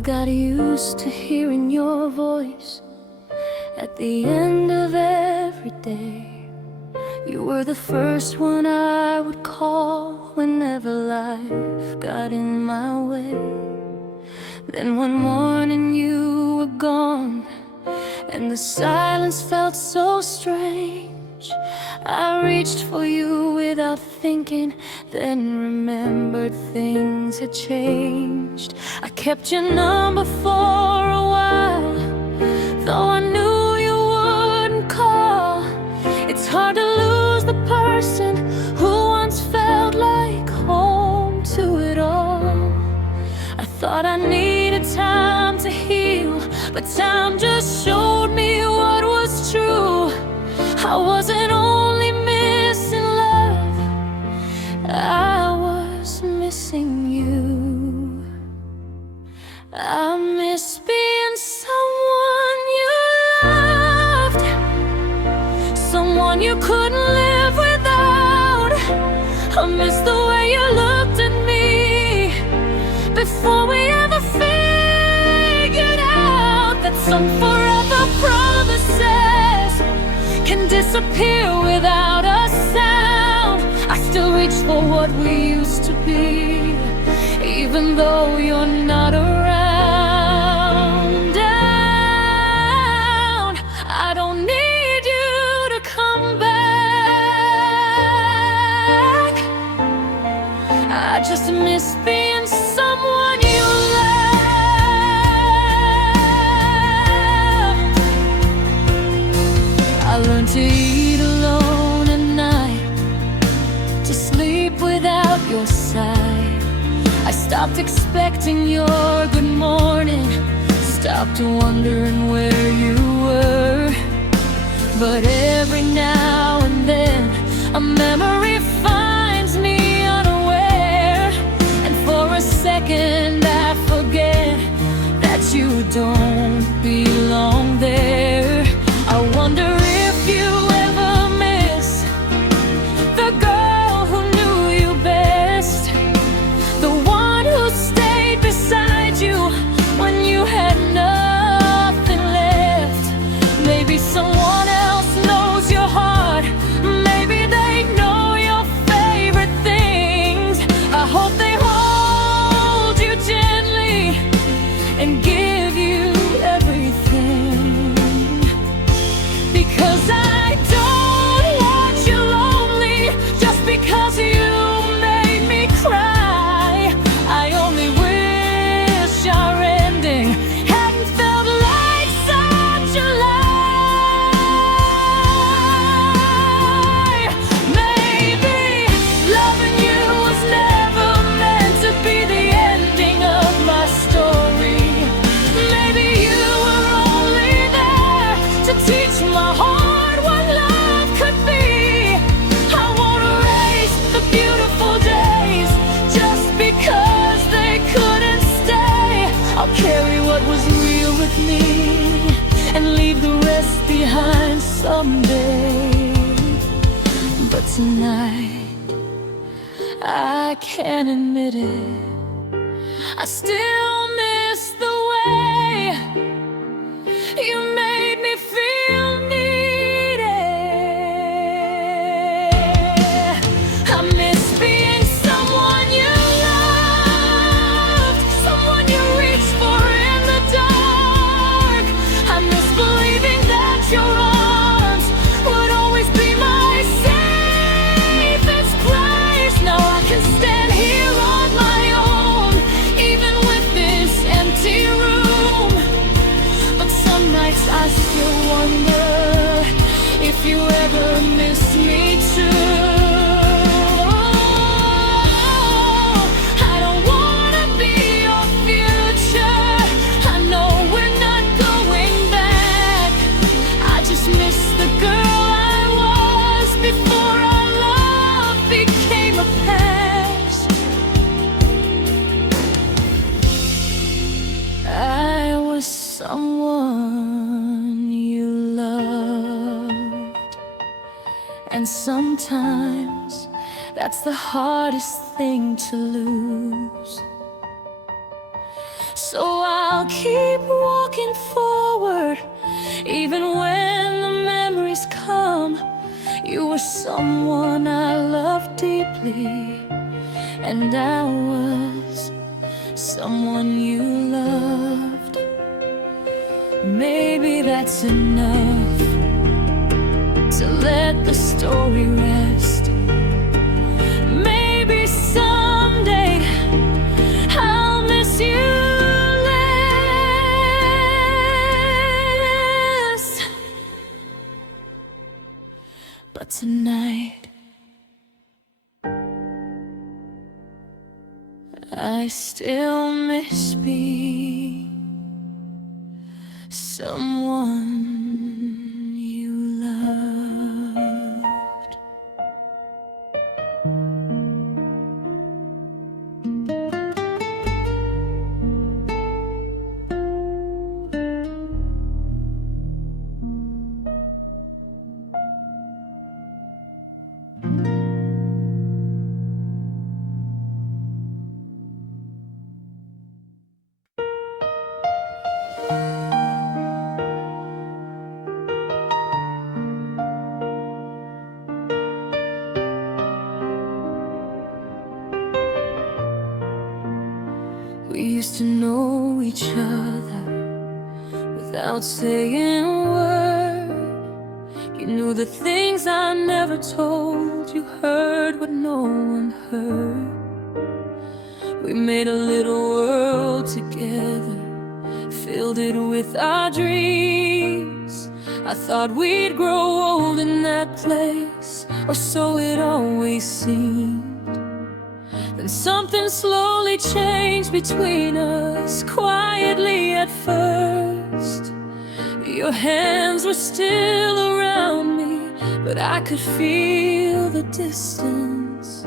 I got used to hearing your voice at the end of every day. You were the first one I would call whenever life got in my way. Then one morning you were gone, and the silence felt so strange. I reached for you without thinking, then remembered things had changed. I kept your number for a while, though I knew you wouldn't call. It's hard to lose the person who once felt like home to it all. I thought I needed time to heal, but time just showed me what was true. I wasn't only missing love, I was missing you. I miss being someone you loved, someone you couldn't live without. I miss the way you looked at me before we ever figured out that some forever promises can disappear without a sound. I still reach for what we used to be, even though you're not around. Down, I don't need you to come back. I just miss being someone you love. I learned to eat alone at night, to sleep without your side. I stopped expecting your good morning, stopped wondering where you were. But every now and then a memory finds me unaware, and for a second I forget that you don't belong there. I wonder if you ever miss the girl who knew you best, the one who stayed beside you when you had nothing left. Maybe someone else knows your heart, maybe they know your favorite things. I hope they hold you gently and give you everything, because I don't want you lonely just because you made me cry. I only wish our ending hadn't felt like such a lie. Maybe loving you was never meant to be the ending of my story. Maybe you were only there to teach my heart what love could be. I won't erase the beautiful days just because they couldn't stay. I'll carry what was real with me and leave the rest behind someday. But tonight, I can't admit it, I still miss the way you made me feel needed. I miss being someone you loved, someone you reached for in the dark. I miss believing that your arms would always be my safest place. Now I can stand here on my own, even with this empty room. But some nights I still wonder if you ever miss me too. I don't wanna be your future, I know we're not going back. I just miss the girl I was before our love became a past. I was someone you loved, and sometimes that's the hardest thing to lose. So I'll keep walking forward, even when the memories come. You were someone I loved deeply, and I was someone you loved. Maybe that's enough to let the story rest. Maybe someday I'll miss you less, but tonight I still miss being someone you loved. We used to know each other without saying a word. You knew the things I never told. You heard what no one heard. We made a little world together, filled it with our dreams. I thought we'd grow old in that place, or so it always seemed. Then something slowly changed between us, quietly at first. Your hands were still around me, but I could feel the distance.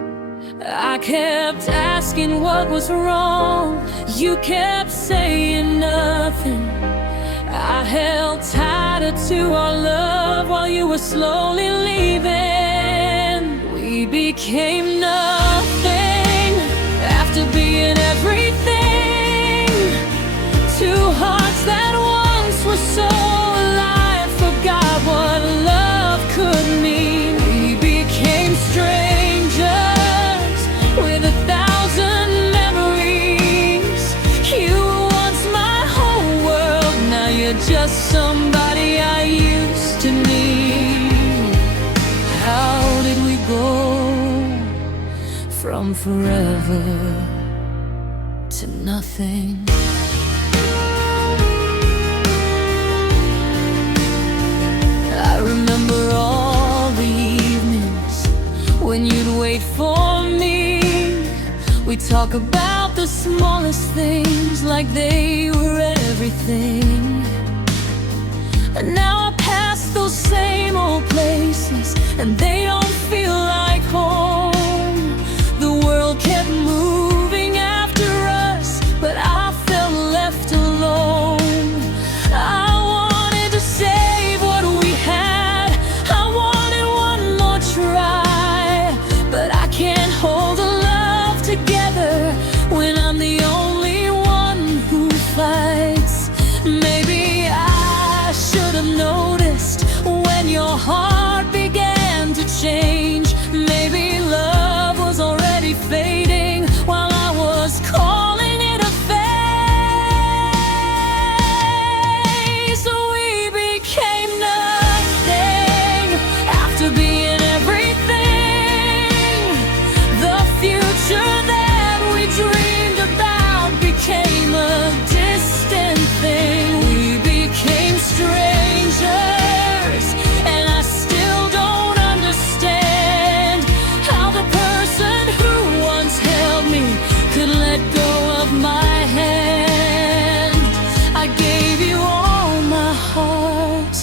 I kept asking what was wrong. You kept saying nothing. I held tighter to our love while you were slowly leaving. We became nothing after being everything. Two hearts that once were so alive forgot what love could mean. We became strangers with 1,000 memories. You were once my whole world, now you're just somebody I used to need. How did we go from forever to nothing? I remember all the evenings when you'd wait for me. We'd talk about the smallest things like they were everything. And now I pass those same old places, and they don't feel like home. The world kept moving after us, but I felt left alone. I wanted to save what we had, I wanted one more try, but I can't hold a love together when I'm the only one who fights. Maybe I should have noticed when your heart began to change. Maybe love was already fading while I was calling it a phase. We became nothing after being everything. The future that we dreamed about became a distant thing. We became strangers, and I still don't understand how the person who once held me could let go of my hand. I gave you all my heart,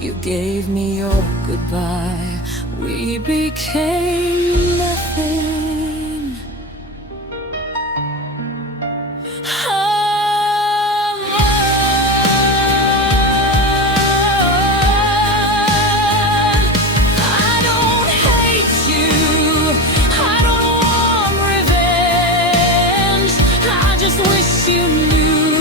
you gave me your goodbye. We became nothing. I don't hate you, I don't want revenge. I just wish you knew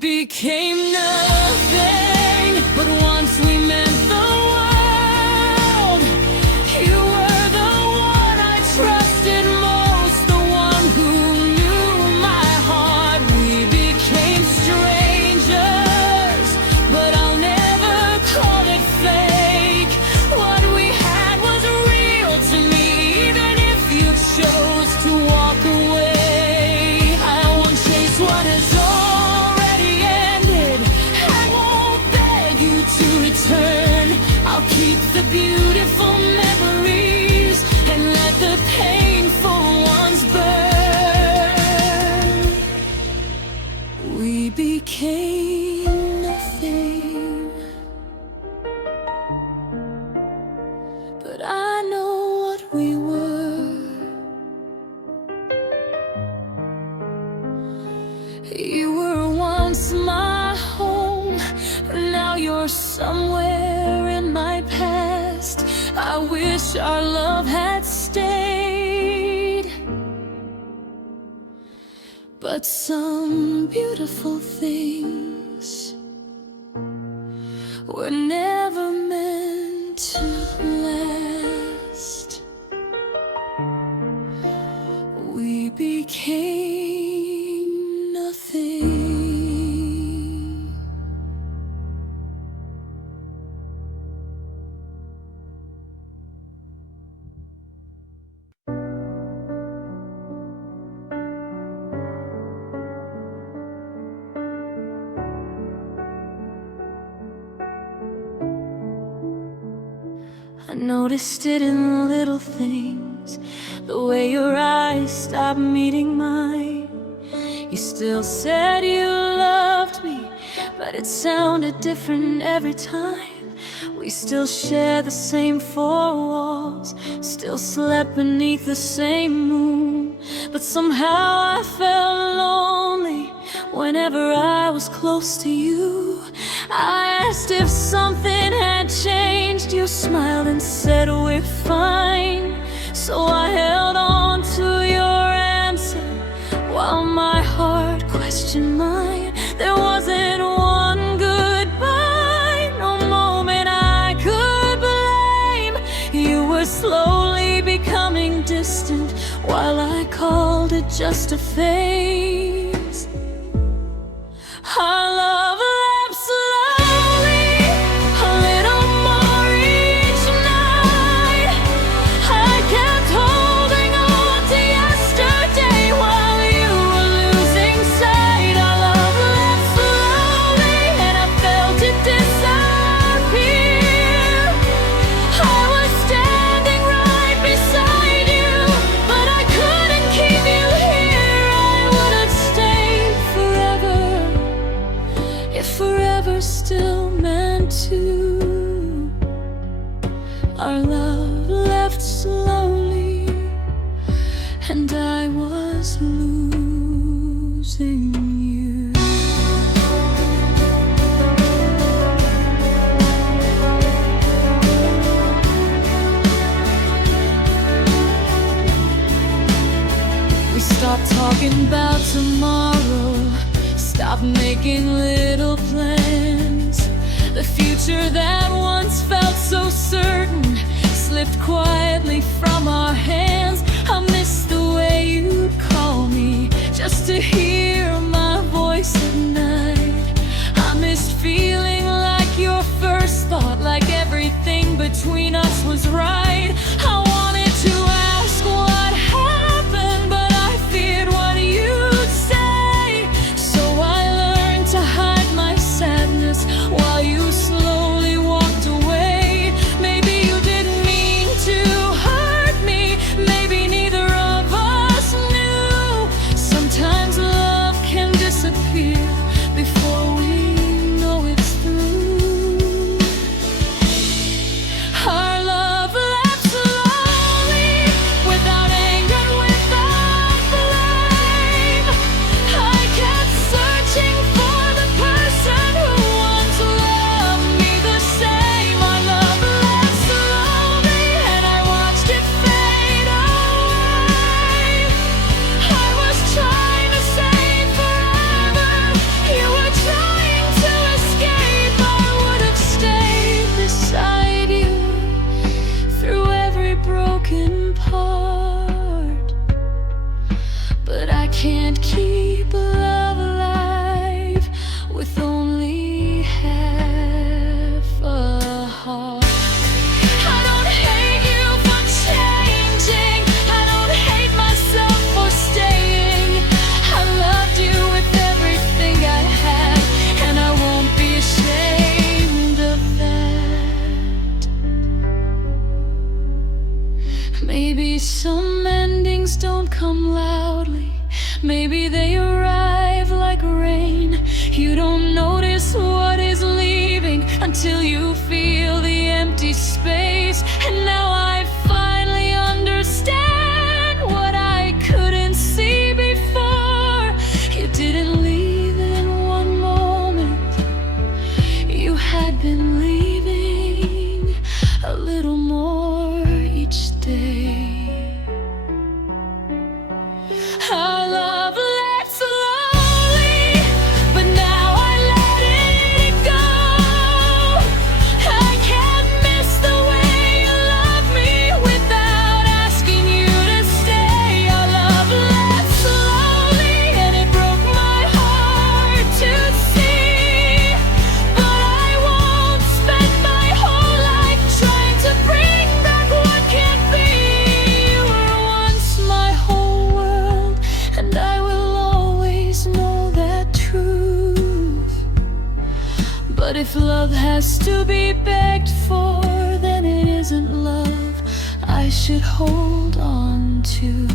became nothing, but once we meant the world. You were the one I trusted most, the one who knew my heart. We became strangers, but I'll never call it fake. What we had was real to me, even if you chose to walk away. I won't chase what is already ended. I won't beg you to return. I'll keep the beautiful memories and let the painful ones burn. We became nothing, but I know what we were. You were once my home, but now you're somewhere in my past. I wish our love had stayed, but some beautiful things were never meant to last. We became nothing. I noticed it in the little things, the way your eyes stopped meeting mine. You still said you loved me, but it sounded different every time. We still shared the same four walls, still slept beneath the same moon. But somehow I felt lonely whenever I was close to you. I asked if something had changed. You smiled and said we're fine. So I held on to your answer while my heart questioned mine. There wasn't one goodbye, no moment I could blame. You were slowly becoming distant while I called it just a phase. Our love left slowly, a little more each night. I kept holding on to yesterday while you were losing sight. Our love left slowly, and I felt it disappear. I was standing right beside you, but I couldn't keep you here. I would have stayed forever if forever still meant to. Our love left slowly, and I was losing you. We stopped talking about tomorrow, stopped making little plans. The future that once felt so certain slipped quietly from our hands. I miss the way you'd call me just to hear my voice at night. I missed feeling like your first thought, like everything between us was right. I wanted to ask what happened, but I feared what you'd say. So I learned to hide my sadness while you slowly walked away. Maybe you didn't mean to hurt me, maybe neither of us knew. Sometimes love can disappear before we know it's through. Our love Maybe some endings don't come loudly. Maybe they arrive like rain. You don't notice what is leaving until you feel the empty space. And now I finally understand what I couldn't see before. You didn't leave in one moment. You had been leaving a little more each day. Our love left slowly, but now I let it go. I can't miss the way you love me without asking you to stay. Our love left slowly, and it broke my heart to see. But I won't spend my whole life trying to bring back what can't be. You were once my whole world, and I will always know that truth. But if love has to be begged for, then it isn't love I should hold on to.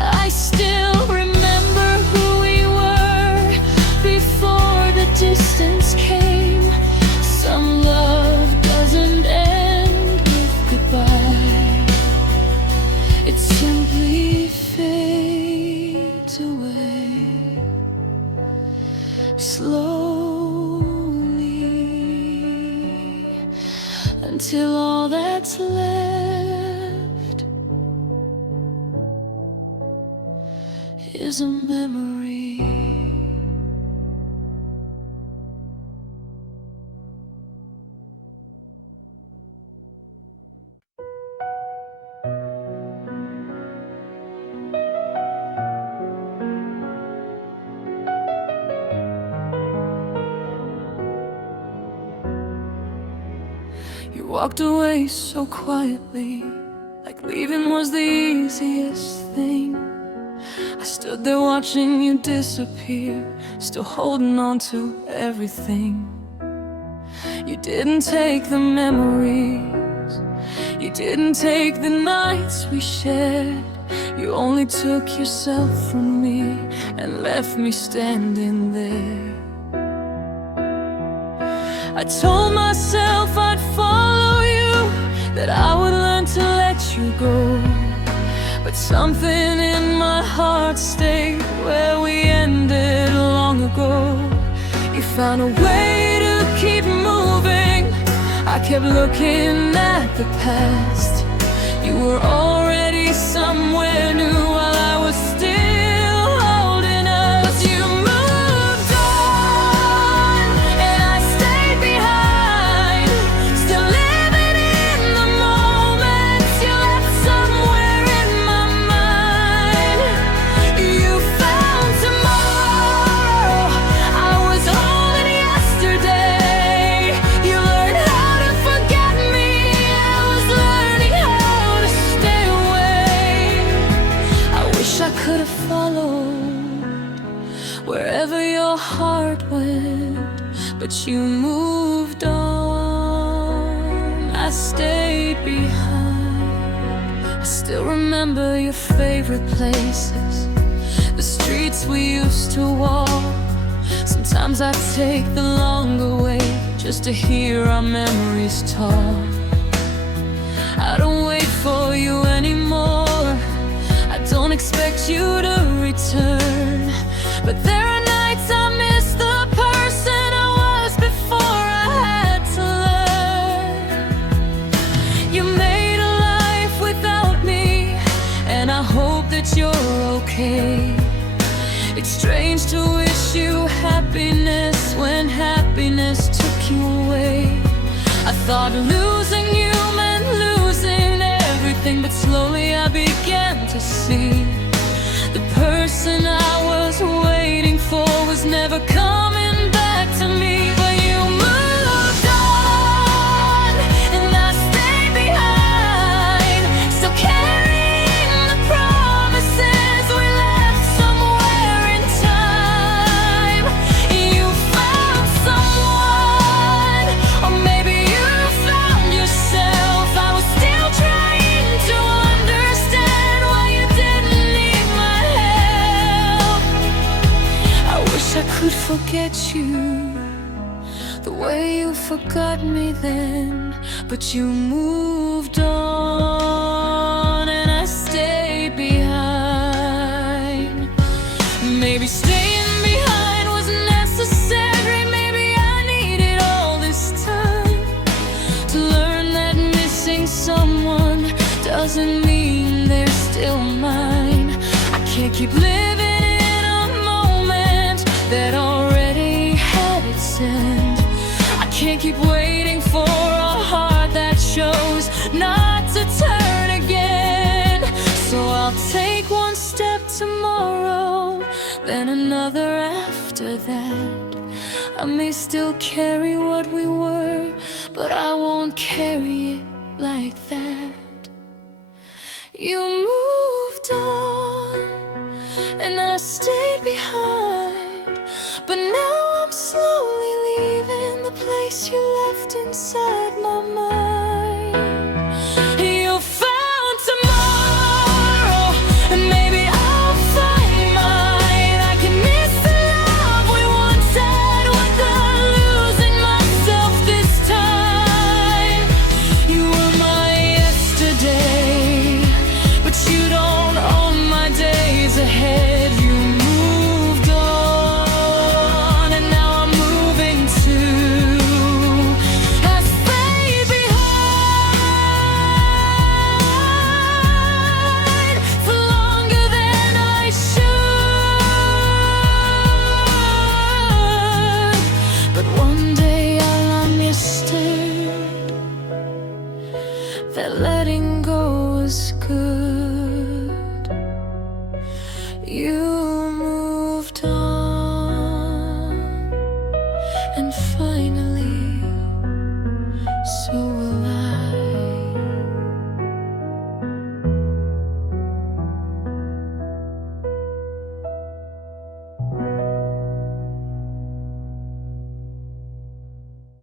I still remember who we were before the distance came. Some love doesn't end with goodbye. It simply fades away slowly, until all that's left is a memory. You walked away so quietly, like leaving was the easiest thing. I stood there watching you disappear, still holding on to everything. You didn't take the memories, you didn't take the nights we shared. You only took yourself from me and left me standing there. I told myself I'd follow you, that I would learn to let you go. But something in my heart stayed where we ended long ago. You found a way to keep moving. I kept looking at the past. You were already somewhere new while I was still holding us. You moved on, and I stayed behind, still living in the moments you left somewhere in my mind. You found tomorrow, I was holding yesterday. You learned how to forget me, I was learning how to stay away. I wish I could have followed wherever your heart went, but you moved on, I stayed behind. I still remember your favorite places, the streets we used to walk. Sometimes I take the longer way just to hear our memories talk. I don't wait for you anymore, I don't expect you to return. But there are nights I miss the person I was before I had to learn. You made a life without me, and I hope that you're okay. It's strange to wish you happiness when happiness took you away. I thought losing you meant losing everything, but slowly I began to see the person I was waiting for was never coming back to me. But you moved on, and I stayed behind, still carrying the promises we left somewhere in time. You found someone, or maybe you found yourself. I was forget you the way you forgot me then. But you moved on and I stayed behind. Maybe staying behind was necessary. Maybe I needed all this time to learn that missing someone doesn't mean they're still mine. I can't keep living in a moment that already had its end. I can't keep waiting for a heart that chose not to turn again. So I'll take one step tomorrow, then another after that. I may still carry what we were, but I won't carry it like that. You moved on and I stayed behind, but now I'm slowly leaving the place you left inside my mind.